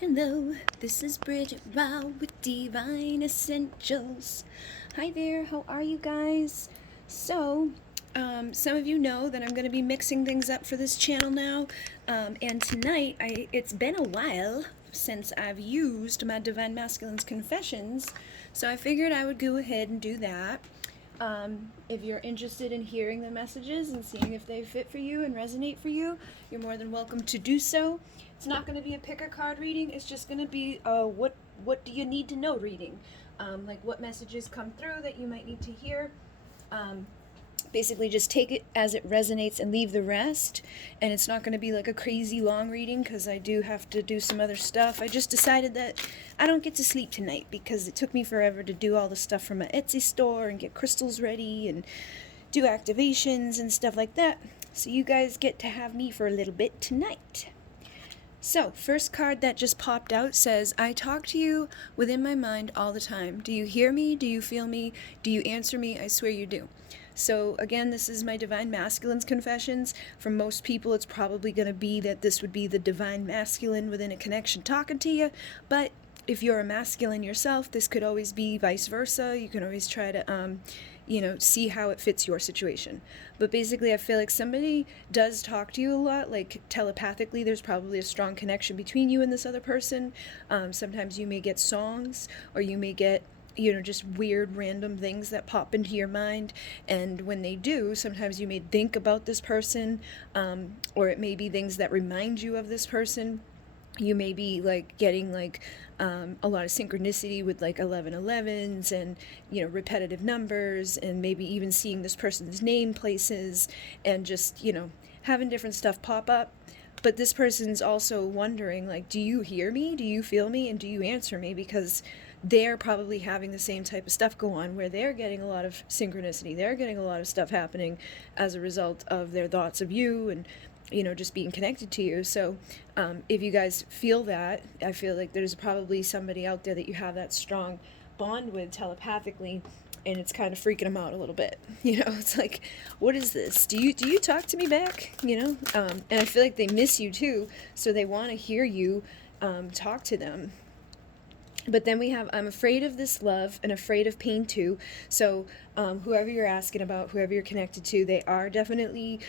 Hello, this is Bridget Wow with Divine Essentials. Hi there, how are you guys? So, some of you know that I'm going to be mixing things up for this channel now, and tonight, it's been a while since I've used my Divine Masculine's Confessions, so I figured I would go ahead and do that. If you're interested in hearing the messages and seeing if they fit for you and resonate for you, you're more than welcome to do so. It's not going to be a pick a card reading. It's just going to be what do you need to know reading, like what messages come through that you might need to hear. Basically just take it as it resonates and leave the rest. And it's not going to be like a crazy long reading because I do have to do some other stuff. I just decided that I don't get to sleep tonight because it took me forever to do all the stuff from my Etsy store and get crystals ready and do activations and stuff like that. So you guys get to have me for a little bit tonight. So, first card that just popped out says, I talk to you within my mind all the time. Do you hear me? Do you feel me? Do you answer me? I swear you do. So, again, this is my Divine Masculine's Confessions. For most people, it's probably going to be that this would be the Divine Masculine within a connection talking to you. But if you're a masculine yourself, this could always be vice versa. You can always try to see how it fits your situation. But basically, I feel like somebody does talk to you a lot, like telepathically. There's probably a strong connection between you and this other person. Sometimes you may get songs, or you may get just weird random things that pop into your mind, and when they do, sometimes you may think about this person, or it may be things that remind you of this person. You may be getting a lot of synchronicity with 1111s and repetitive numbers, and maybe even seeing this person's name places, and just having different stuff pop up. But this person's also wondering, do you hear me? Do you feel me? And do you answer me? Because they're probably having the same type of stuff go on, where they're getting a lot of synchronicity. They're getting a lot of stuff happening as a result of their thoughts of you and just being connected to you. So if you guys feel that, I feel like there's probably somebody out there that you have that strong bond with telepathically, and it's kind of freaking them out a little bit. It's like, what is this? Do you talk to me back? And I feel like they miss you too, so they want to hear you talk to them. But then we have, I'm afraid of this love and afraid of pain too. So whoever you're asking about, whoever you're connected to, they are definitely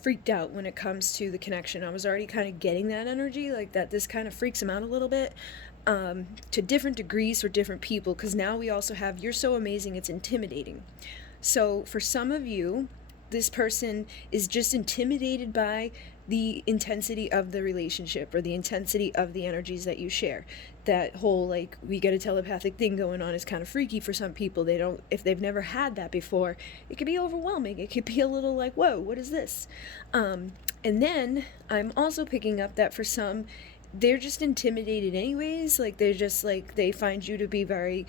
freaked out when it comes to the connection. I was already kind of getting that energy, like that this kind of freaks them out a little bit, to different degrees for different people, because now we also have, you're so amazing, it's intimidating. So for some of you, this person is just intimidated by the intensity of the relationship, or the intensity of the energies that you share. That whole we get a telepathic thing going on is kind of freaky for some people. If they've never had that before, it can be overwhelming. It could be a little whoa, what is this? And then I'm also picking up that for some, they're just intimidated anyways. They're just they find you to be very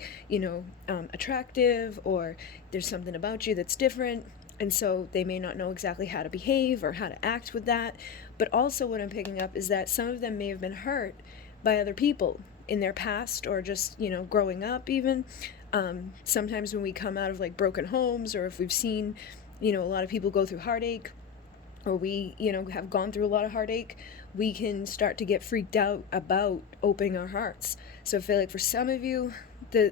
attractive, or there's something about you that's different. And so they may not know exactly how to behave or how to act with that. But also what I'm picking up is that some of them may have been hurt by other people in their past, or just, growing up even. Sometimes when we come out of broken homes, or if we've seen, a lot of people go through heartache, or we, have gone through a lot of heartache, we can start to get freaked out about opening our hearts. So I feel like for some of you,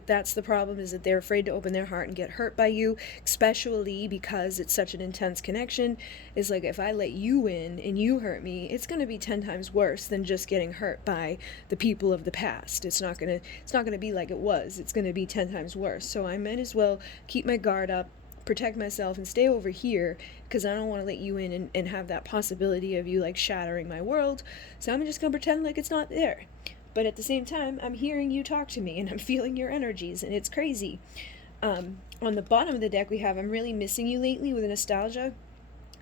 that's the problem, is that they're afraid to open their heart and get hurt by you, especially because it's such an intense connection. It's if I let you in and you hurt me, it's going to be 10 times worse than just getting hurt by the people of the past. It's not going to be like it was. It's going to be 10 times worse. So I might as well keep my guard up, protect myself, and stay over here, because I don't want to let you in and have that possibility of you shattering my world. So I'm just going to pretend like it's not there. But at the same time, I'm hearing you talk to me, and I'm feeling your energies, and it's crazy. On the bottom of the deck we have, I'm really missing you lately, with nostalgia.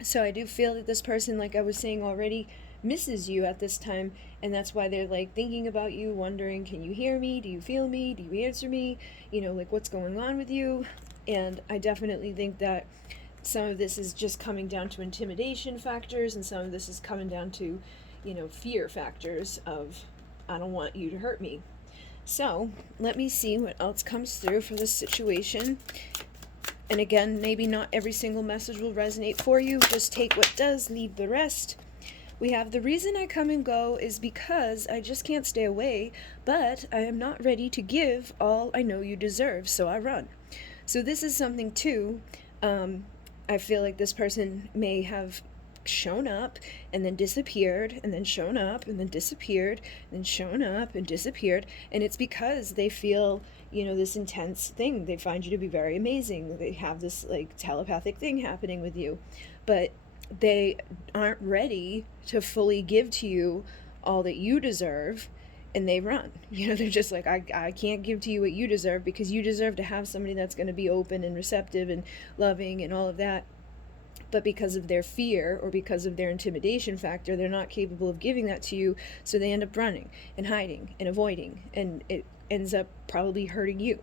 So I do feel that this person, like I was saying already, misses you at this time, and that's why they're thinking about you, wondering, can you hear me? Do you feel me? Do you answer me? What's going on with you? And I definitely think that some of this is just coming down to intimidation factors, and some of this is coming down to, fear factors of, I don't want you to hurt me. So let me see what else comes through for this situation. And again, maybe not every single message will resonate for you. Just take what does, leave the rest. We have the reason I come and go is because I just can't stay away, but I am not ready to give all I know you deserve, so I run. So this is something too. I feel like this person may have shown up and then disappeared and then shown up and then disappeared and then shown up and disappeared, and it's because they feel, you know, this intense thing. They find you to be very amazing. They have this like telepathic thing happening with you, but they aren't ready to fully give to you all that you deserve, and they run. You know, they're just like, I can't give to you what you deserve, because you deserve to have somebody that's going to be open and receptive and loving and all of that. But because of their fear or because of their intimidation factor, they're not capable of giving that to you, so they end up running and hiding and avoiding, and it ends up probably hurting you.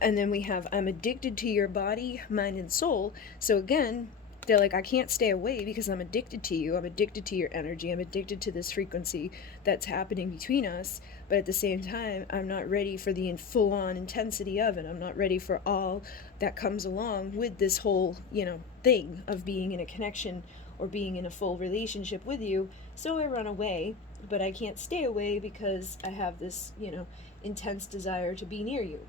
And then we have, I'm addicted to your body, mind, and soul. So again, they're like, I can't stay away because I'm addicted to you. I'm addicted to your energy. I'm addicted to this frequency that's happening between us. But at the same time, I'm not ready for the full-on intensity of it. I'm not ready for all that comes along with this whole, you know, thing of being in a connection or being in a full relationship with you. So I run away, but I can't stay away because I have this, you know, intense desire to be near you.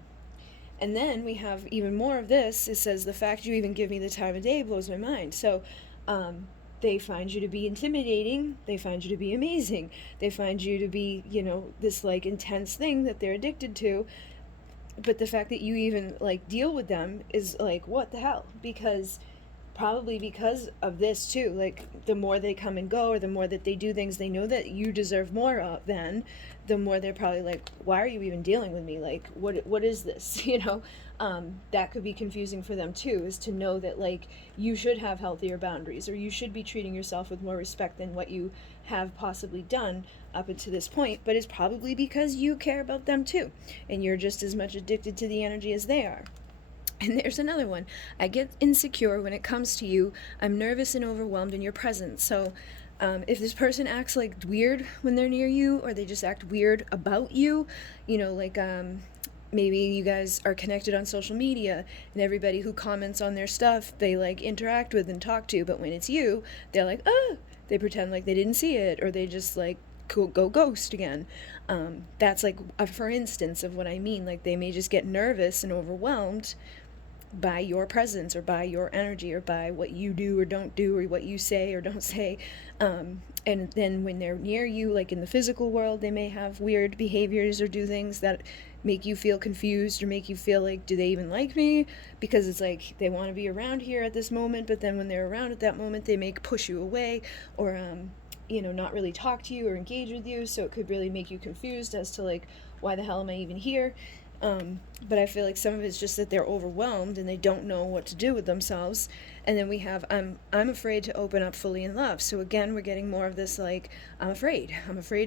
And then we have even more of this. It says, the fact you even give me the time of day blows my mind. So they find you to be intimidating. They find you to be amazing. They find you to be, you know, this like intense thing that they're addicted to. But the fact that you even like deal with them is like, what the hell? Because probably because of this too, like the more they come and go, or the more that they do things they know that you deserve more of, then the more they're probably like, why are you even dealing with me? Like, what is this? You know, that could be confusing for them too, is to know that like you should have healthier boundaries, or you should be treating yourself with more respect than what you have possibly done up until this point. But it's probably because you care about them too, and you're just as much addicted to the energy as they are. And there's another one. I get insecure when it comes to you. I'm nervous and overwhelmed in your presence. So if this person acts like weird when they're near you, or they just act weird about you, you know, like maybe you guys are connected on social media, and everybody who comments on their stuff, they like interact with and talk to, but when it's you, they're like, oh, they pretend like they didn't see it, or they just like go ghost again. That's like a for instance of what I mean. Like they may just get nervous and overwhelmed by your presence, or by your energy, or by what you do or don't do, or what you say or don't say. And then when they're near you, like in the physical world, they may have weird behaviors or do things that make you feel confused, or make you feel like, do they even like me? Because it's like they want to be around here at this moment, but then when they're around at that moment, they may push you away, or you know, not really talk to you or engage with you. So it could really make you confused as to like, why the hell am I even here? But I feel like some of it's just that they're overwhelmed and they don't know what to do with themselves. And then we have, I'm afraid to open up fully in love. So again, we're getting more of this like, I'm afraid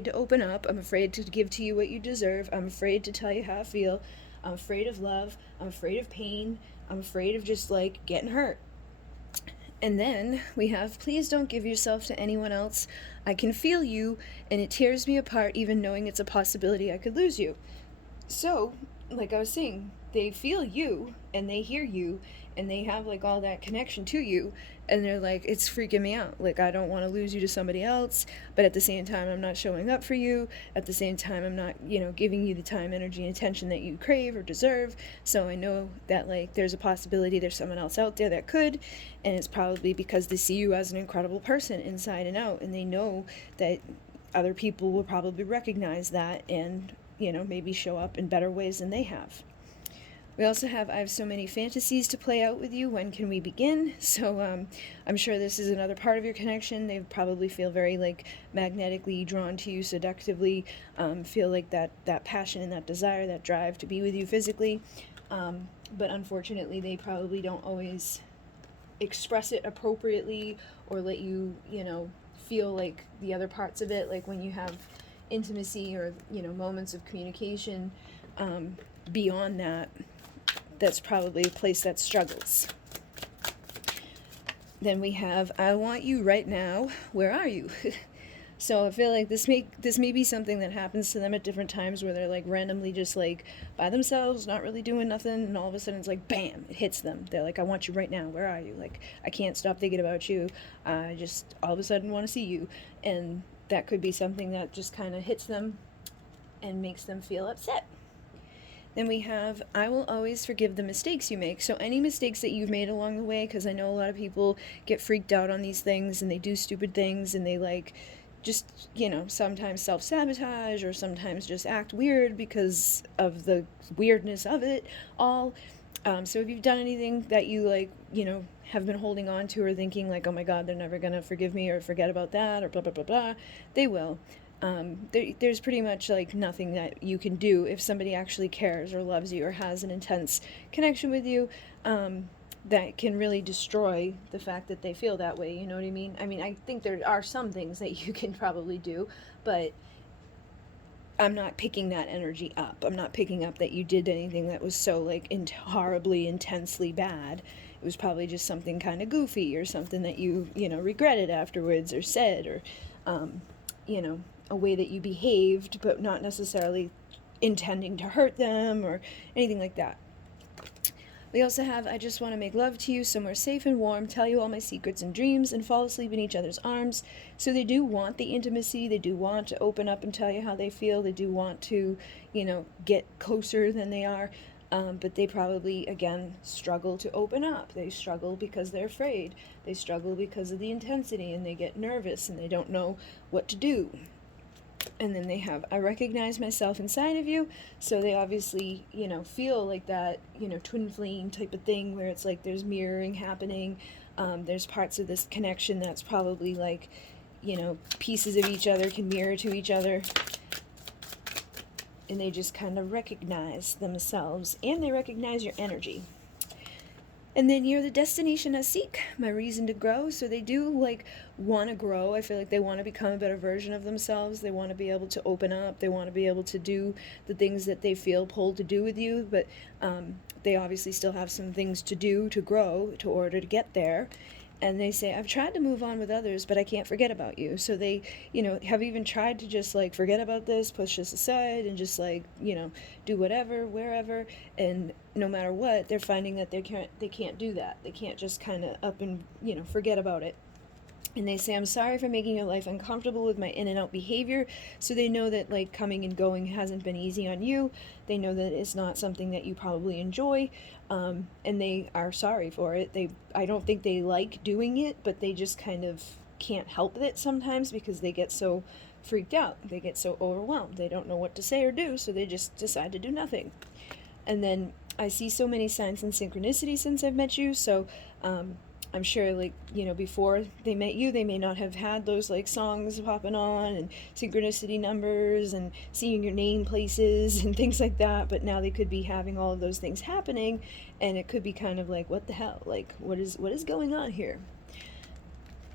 to open up. I'm afraid to give to you what you deserve. I'm afraid to tell you how I feel. I'm afraid of love. I'm afraid of pain. I'm afraid of just like getting hurt. And then we have, please don't give yourself to anyone else. I can feel you, and it tears me apart even knowing it's a possibility I could lose you. So, like I was saying, they feel you, and they hear you, and they have like all that connection to you, and they're like, it's freaking me out. Like, I don't want to lose you to somebody else, but at the same time, I'm not showing up for you. At the same time, I'm not, you know, giving you the time, energy, and attention that you crave or deserve. So I know that like there's a possibility there's someone else out there that could, and it's probably because they see you as an incredible person inside and out, and they know that other people will probably recognize that and, you know, maybe show up in better ways than they have. We also have, I have so many fantasies to play out with you. When can we begin? So I'm sure this is another part of your connection. They probably feel very like magnetically drawn to you, seductively, feel like that passion and that desire, that drive to be with you physically. But unfortunately, they probably don't always express it appropriately, or let you, you know, feel like the other parts of it, like when you have intimacy or, you know, moments of communication beyond that. That's probably a place that struggles. Then we have, I want you right now. Where are you? So I feel like this may be something that happens to them at different times where they're like randomly just like by themselves, not really doing nothing, and all of a sudden it's like bam, it hits them. They're like, I want you right now. Where are you? Like, I can't stop thinking about you. I just all of a sudden want to see you. And that could be something that just kind of hits them and makes them feel upset. Then we have, I will always forgive the mistakes you make. So any mistakes that you've made along the way, because I know a lot of people get freaked out on these things and they do stupid things and they like just, sometimes self-sabotage or sometimes just act weird because of the weirdness of it all. So if you've done anything that you like, have been holding on to or thinking like, oh my God, they're never going to forgive me or forget about that or blah, blah, blah, blah, they will. There's pretty much like nothing that you can do if somebody actually cares or loves you or has an intense connection with you, that can really destroy the fact that they feel that way. You know what I mean? I mean, I think there are some things that you can probably do, but I'm not picking that energy up. I'm not picking up that you did anything that was so like horribly, intensely bad. It was probably just something kind of goofy or something that you regretted afterwards or said or, a way that you behaved, but not necessarily intending to hurt them or anything like that. We also have, I just want to make love to you somewhere safe and warm, tell you all my secrets and dreams, and fall asleep in each other's arms. So they do want the intimacy. They do want to open up and tell you how they feel. They do want to, get closer than they are. But they probably, again, struggle to open up. They struggle because they're afraid. They struggle because of the intensity, and they get nervous, and they don't know what to do. And then they have, I recognize myself inside of you. So they obviously, feel like that, twin flame type of thing where it's like there's mirroring happening. There's parts of this connection that's probably like, pieces of each other can mirror to each other. And they just kind of recognize themselves and they recognize your energy. And then you're the destination I seek, my reason to grow. So they do like want to grow. I feel like they want to become a better version of themselves. They want to be able to open up. They want to be able to do the things that they feel pulled to do with you. But they obviously still have some things to do to grow in order to get there. And they say, I've tried to move on with others, but I can't forget about you. So they, have even tried to just like forget about this, push this aside, and just like, do whatever, wherever. And no matter what, they're finding that they can't do that. They can't just kind of up and, forget about it. And they say, I'm sorry for making your life uncomfortable with my in and out behavior. So they know that like coming and going hasn't been easy on you. They know that it's not something that you probably enjoy. And they are sorry for it. I don't think they like doing it, but they just kind of can't help it sometimes because they get so freaked out. They get so overwhelmed. They don't know what to say or do, so they just decide to do nothing. And then I see so many signs and synchronicity since I've met you. So, I'm sure, like, before they met you, they may not have had those, like, songs popping on and synchronicity numbers and seeing your name places and things like that, but now they could be having all of those things happening, and it could be kind of like, what the hell? Like, what is going on here?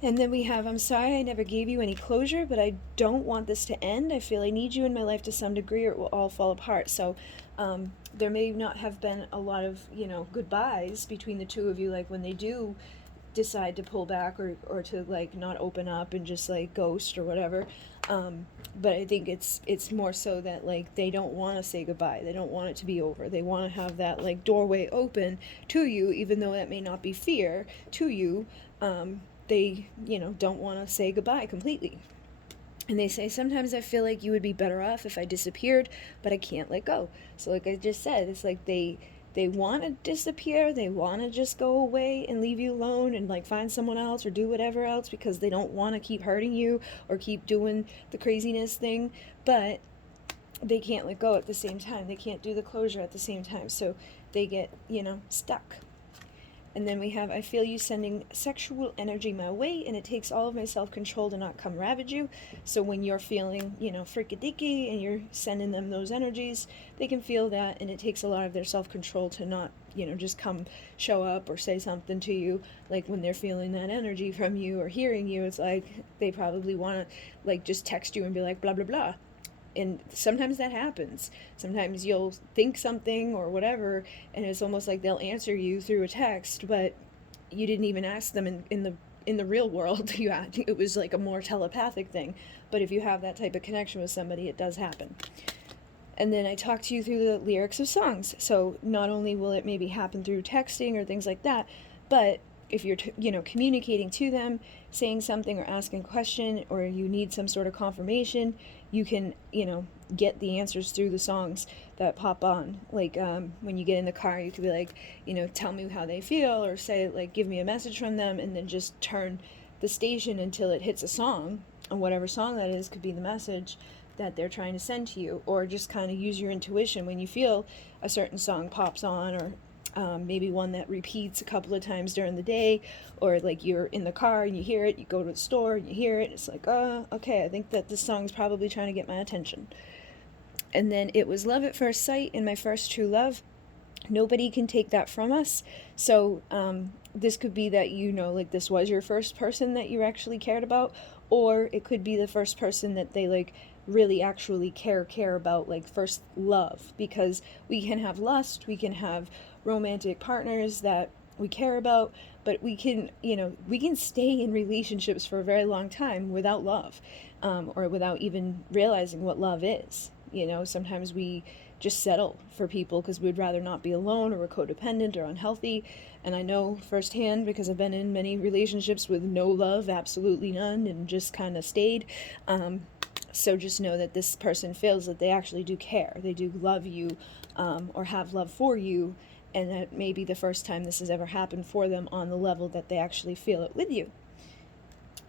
And then we have, I'm sorry I never gave you any closure, but I don't want this to end. I feel I need you in my life to some degree or it will all fall apart. So there may not have been a lot of, goodbyes between the two of you, like when they do decide to pull back or to like not open up and just like ghost or whatever. But I think it's more so that like they don't want to say goodbye. They don't want it to be over. They want to have that like doorway open to you, even though that may not be fear to you. They, don't want to say goodbye completely. And they say, sometimes I feel like you would be better off if I disappeared, but I can't let go. So like I just said, it's like they want to disappear. They want to just go away and leave you alone and like find someone else or do whatever else because they don't want to keep hurting you or keep doing the craziness thing. But they can't let go at the same time. They can't do the closure at the same time. So they get, stuck. And then we have, I feel you sending sexual energy my way, and it takes all of my self-control to not come ravage you. So when you're feeling, fricka-dicky, and you're sending them those energies, they can feel that, and it takes a lot of their self-control to not, just come show up or say something to you. Like when they're feeling that energy from you or hearing you, it's like they probably want to, like, just text you and be like, blah, blah, blah. And sometimes that happens. Sometimes you'll think something or whatever, and it's almost like they'll answer you through a text, but you didn't even ask them in in the real world, it was like a more telepathic thing. But if you have that type of connection with somebody, it does happen. And then I talk to you through the lyrics of songs. So not only will it maybe happen through texting or things like that, but if you're, communicating to them, saying something or asking a question, or you need some sort of confirmation, you can, get the answers through the songs that pop on. Like when you get in the car, you could be like, tell me how they feel, or say, like, give me a message from them, and then just turn the station until it hits a song, and whatever song that is could be the message that they're trying to send to you. Or just kind of use your intuition when you feel a certain song pops on, or maybe one that repeats a couple of times during the day, or like you're in the car and you hear it, you go to the store and you hear it, it's like, okay, I think that this song's probably trying to get my attention. And then it was love at first sight and my first true love. Nobody can take that from us. So this could be that, like, this was your first person that you actually cared about, or it could be the first person that they, like, really actually care about, like, first love. Because we can have lust, we can have romantic partners that we care about, but we can, we can stay in relationships for a very long time without love, or without even realizing what love is. Sometimes we just settle for people because we'd rather not be alone, or we're codependent or unhealthy. And I know firsthand, because I've been in many relationships with no love, absolutely none, and just kind of stayed. So just know that this person feels that they actually do care. They do love you, or have love for you, and that may be the first time this has ever happened for them on the level that they actually feel it with you.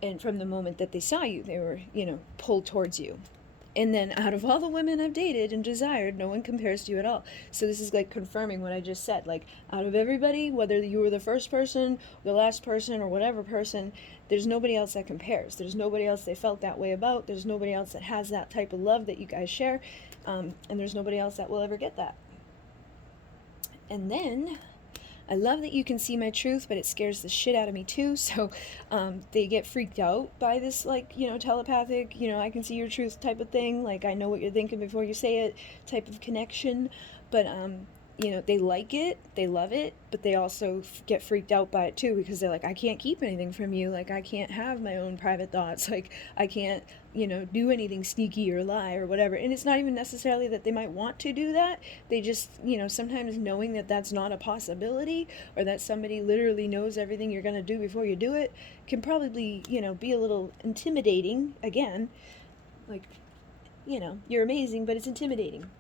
And from the moment that they saw you, they were, pulled towards you. And then out of all the women I've dated and desired, no one compares to you at all. So this is like confirming what I just said. Like, out of everybody, whether you were the first person, the last person, or whatever person, there's nobody else that compares. There's nobody else they felt that way about. There's nobody else that has that type of love that you guys share. And there's nobody else that will ever get that. And then I love that you can see my truth, but it scares the shit out of me too. So they get freaked out by this, like, telepathic, I can see your truth type of thing. Like, I know what you're thinking before you say it type of connection. But, they like it, they love it, but they also get freaked out by it too, because they're like, I can't keep anything from you. Like, I can't have my own private thoughts. Like, I can't, do anything sneaky or lie or whatever. And it's not even necessarily that they might want to do that. They just, sometimes knowing that that's not a possibility, or that somebody literally knows everything you're going to do before you do it, can probably, be a little intimidating. Again, like, you're amazing, but it's intimidating.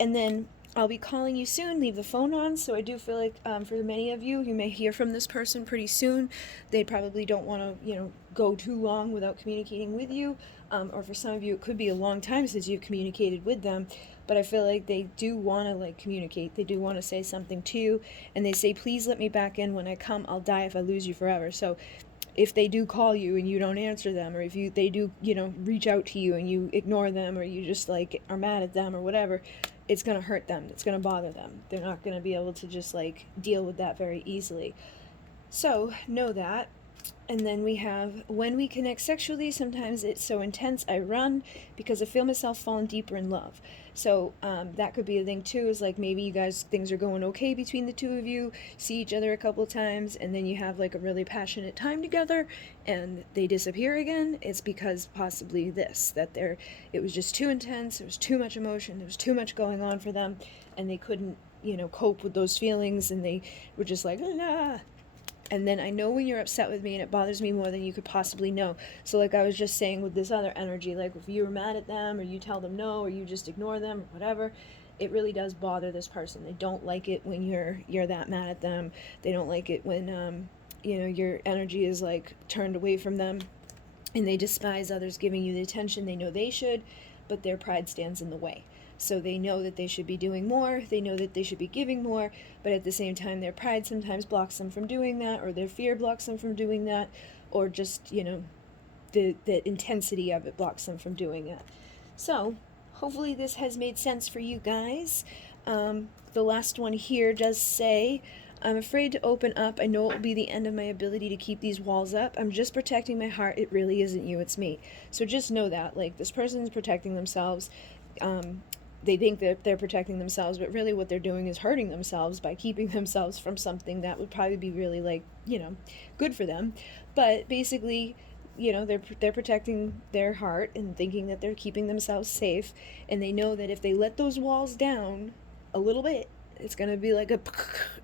And then I'll be calling you soon. Leave the phone on. So I do feel like for many of you, you may hear from this person pretty soon. They probably don't want to, go too long without communicating with you. Or for some of you, it could be a long time since you've communicated with them. But I feel like they do want to, like, communicate. They do want to say something to you. And they say, please let me back in. When I come, I'll die if I lose you forever. So if they do call you and you don't answer them, or if they do, reach out to you and you ignore them, or you just, like, are mad at them or whatever, it's going to hurt them. It's going to bother them. They're not going to be able to just, like, deal with that very easily. So know that. And then we have, when we connect sexually, sometimes it's so intense I run because I feel myself falling deeper in love. So that could be a thing too, is like maybe you guys, things are going okay between the two of you, see each other a couple of times, and then you have like a really passionate time together and they disappear again. It's because possibly it was just too intense, there was too much emotion, there was too much going on for them, and they couldn't, cope with those feelings, and they were just like, nah. And then I know when you're upset with me, and it bothers me more than you could possibly know. So like I was just saying with this other energy, like if you were mad at them, or you tell them no, or you just ignore them, or whatever, it really does bother this person. They don't like it when you're that mad at them. They don't like it when your energy is like turned away from them, and they despise others giving you the attention they know they should, but their pride stands in the way. So they know that they should be doing more, they know that they should be giving more, but at the same time their pride sometimes blocks them from doing that, or their fear blocks them from doing that, or just, the intensity of it blocks them from doing that. So hopefully this has made sense for you guys. The last one here does say, I'm afraid to open up. I know it will be the end of my ability to keep these walls up. I'm just protecting my heart. It really isn't you, it's me. So just know that, like, this person is protecting themselves. they think that they're protecting themselves, but really what they're doing is hurting themselves by keeping themselves from something that would probably be really, like, good for them. But basically, they're protecting their heart and thinking that they're keeping themselves safe, and they know that if they let those walls down a little bit, it's going to be like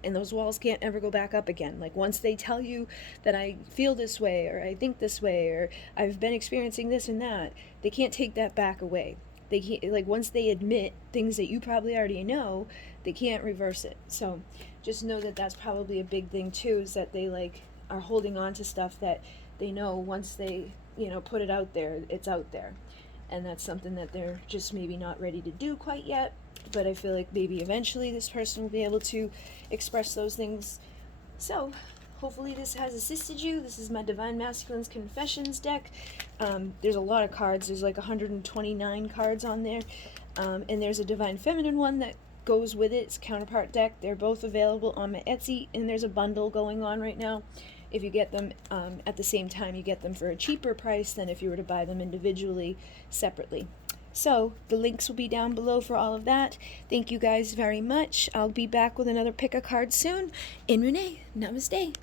and those walls can't ever go back up again. Like, once they tell you that I feel this way, or I think this way, or I've been experiencing this and that, they can't take that back away. They can't, like, once they admit things that you probably already know, they can't reverse it. So just know that that's probably a big thing too, is that they, like, are holding on to stuff that they know once they, put it out there, it's out there. And that's something that they're just maybe not ready to do quite yet. But I feel like maybe eventually this person will be able to express those things. So hopefully this has assisted you. This is my Divine Masculine's Confessions deck. There's a lot of cards. There's like 129 cards on there. And there's a Divine Feminine one that goes with it. It's a counterpart deck. They're both available on my Etsy, and there's a bundle going on right now. If you get them at the same time, you get them for a cheaper price than if you were to buy them individually, separately. So the links will be down below for all of that. Thank you guys very much. I'll be back with another pick a card soon. In Munay, namaste.